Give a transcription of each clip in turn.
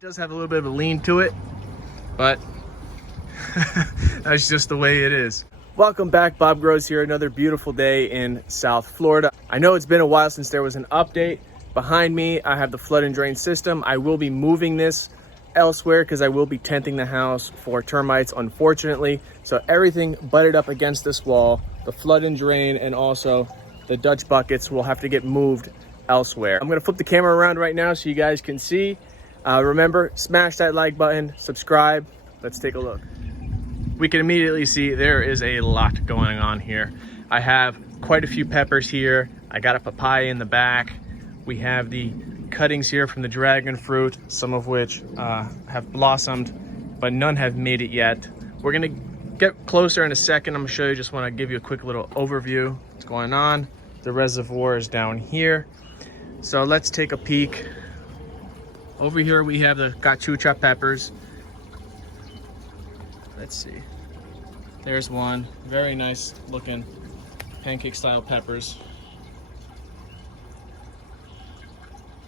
It does have a little bit of a lean to it, but that's just the way it is. Welcome back, Bob Grows here. Another beautiful day in South Florida. I know it's been a while since there was an update. Behind me, I have the flood and drain system. I will be moving this elsewhere because I will be tenting the house for termites, unfortunately. So everything butted up against this wall, the flood and drain, and also the Dutch buckets will have to get moved elsewhere. I'm gonna flip the camera around right now so you guys can see. Remember, smash that like button, subscribe. Let's take a look. We can immediately see there is a lot going on here. I have quite a few peppers here. I got a papaya in the back. We have the cuttings here from the dragon fruit, some of which have blossomed, but none have made it yet. We're gonna get closer in a second. I'm gonna show you, just wanna give you a quick little overview. What's going on? The reservoir is down here. So let's take a peek. Over here we have the Gachuja Peppers. Let's see. There's one. Very nice looking pancake style peppers.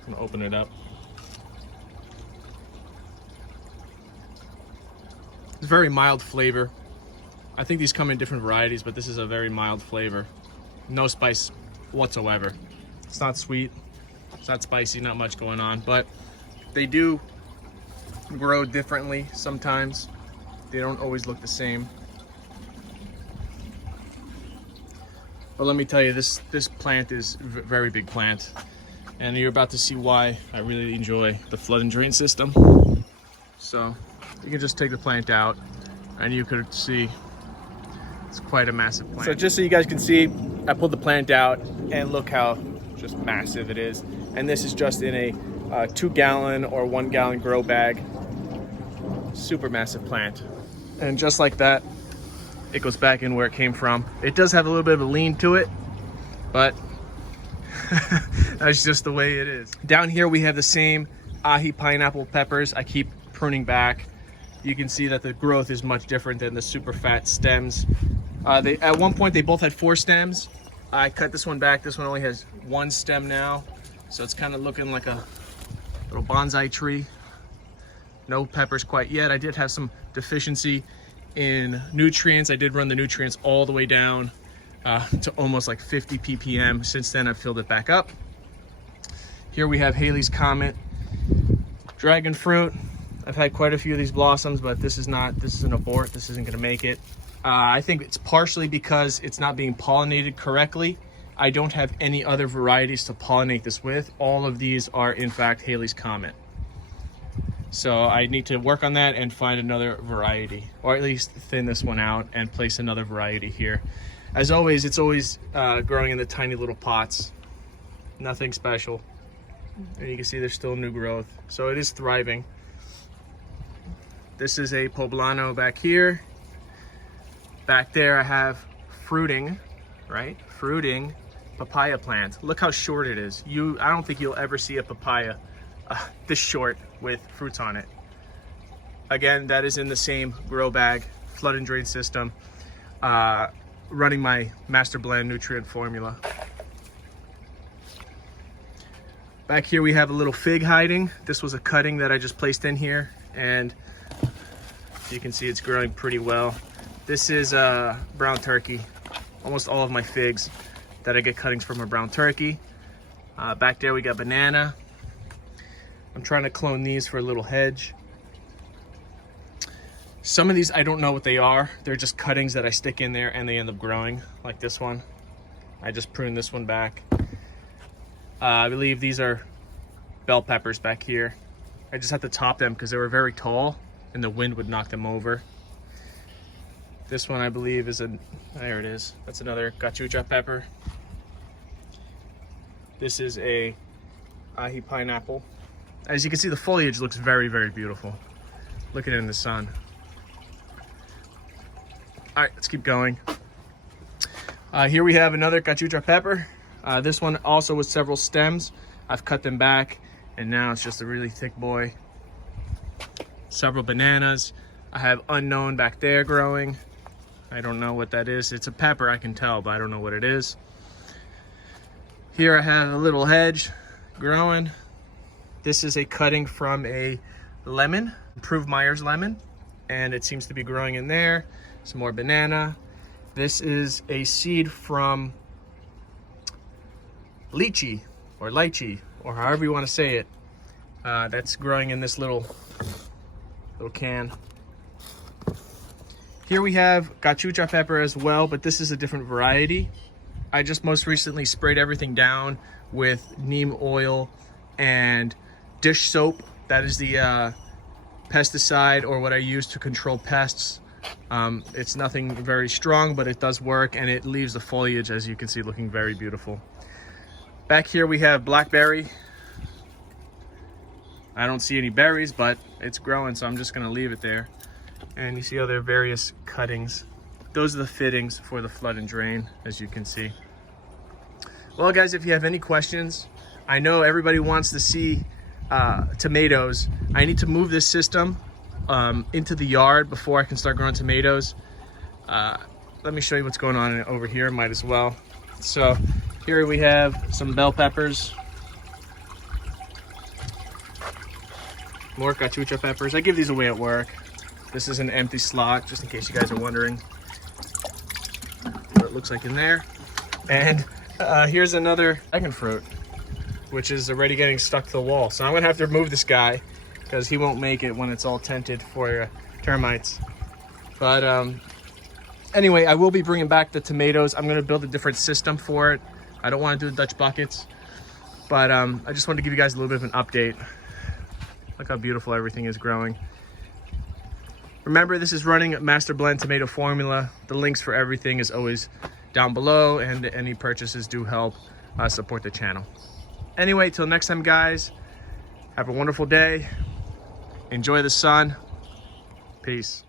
I'm gonna open it up. It's a very mild flavor. I think these come in different varieties, but this is a very mild flavor. No spice whatsoever. It's not sweet. It's not spicy, not much going on, but they do grow differently sometimes. They don't always look the same. But let me tell you, this plant is a very big plant. And you're about to see why I really enjoy the flood and drain system. So you can just take the plant out and you could see it's quite a massive plant. So just so you guys can see, I pulled the plant out and look how just massive it is. And this is just in a 2-gallon or 1-gallon grow bag. Super massive plant. And just like that, it goes back in where it came from. It does have a little bit of a lean to it, but that's just the way it is. Down here we have the same Ahi Pineapple Peppers. I keep pruning back. You can see that the growth is much different than the super fat stems. At one point they both had 4 stems. I cut this one back. This one only has 1 stem now. So it's kind of looking like a little bonsai tree. No peppers quite yet. I did have some deficiency in nutrients. I did run the nutrients all the way down to almost like 50 ppm. Since then I've filled it back up. Here we have Haley's Comet dragon fruit. I've had quite a few of these blossoms, but this is an abort. This isn't gonna make it. I think it's partially because it's not being pollinated correctly. I don't have any other varieties to pollinate this with. All of these are in fact Haley's Comet. So I need to work on that and find another variety, or at least thin this one out and place another variety here. As always, it's always growing in the tiny little pots. Nothing special. And you can see there's still new growth. So it is thriving. This is a poblano back here. Back there I have fruiting, right? Fruiting papaya plant. Look how short it is. I don't think you'll ever see a papaya this short with fruits on it. Again, that is in the same grow bag, flood and drain system, running my master blend nutrient formula. Back here we have a little fig hiding. This was a cutting that I just placed in here, and you can see it's growing pretty well. This is brown turkey. Almost all of my figs that I get cuttings from are brown turkey. Back there we got banana. I'm trying to clone these for a little hedge. Some of these I don't know what they are. They're just cuttings that I stick in there and they end up growing, like this one. I just pruned this one back. I believe these are bell peppers back here. I just had to top them because they were very tall and the wind would knock them over. This one I believe is there it is. That's another Gachuja pepper. This is a Ahi pineapple. As you can see, the foliage looks very, very beautiful. Look at it in the sun. All right, let's keep going. Here we have another Cachuja pepper. This one also with several stems. I've cut them back and now it's just a really thick boy. Several bananas. I have unknown back there growing. I don't know what that is. It's a pepper, I can tell, but I don't know what it is. Here I have a little hedge growing. This is a cutting from a lemon, improved Myers lemon, and it seems to be growing in there. Some more banana. This is a seed from lychee, or however you want to say it. That's growing in this little can. Here we have Gachuja pepper as well, but this is a different variety. I just most recently sprayed everything down with neem oil and dish soap. That is the pesticide, or what I use to control pests. It's nothing very strong, but it does work, and it leaves the foliage, as you can see, looking very beautiful. Back here we have blackberry. I don't see any berries, but it's growing, so I'm just gonna leave it there. And you see other various cuttings. Those are the fittings for the flood and drain, as you can see. Well, guys, if you have any questions, I know everybody wants to see tomatoes. I need to move this system into the yard before I can start growing tomatoes. Let me show you what's going on over here, might as well. So here we have some bell peppers, more Cachuja peppers. I give these away at work. This is an empty slot, just in case you guys are wondering what it looks like in there. And here's another dragon fruit, which is already getting stuck to the wall. So I'm gonna have to remove this guy because he won't make it when it's all tented for termites. But anyway, I will be bringing back the tomatoes. I'm gonna build a different system for it. I don't want to do the Dutch buckets, but I just wanted to give you guys a little bit of an update. Look how beautiful everything is growing. Remember, this is running Master Blend tomato formula. The links for everything is always down below, and any purchases do help support the channel. Anyway, till next time, guys, have a wonderful day. Enjoy the sun. Peace.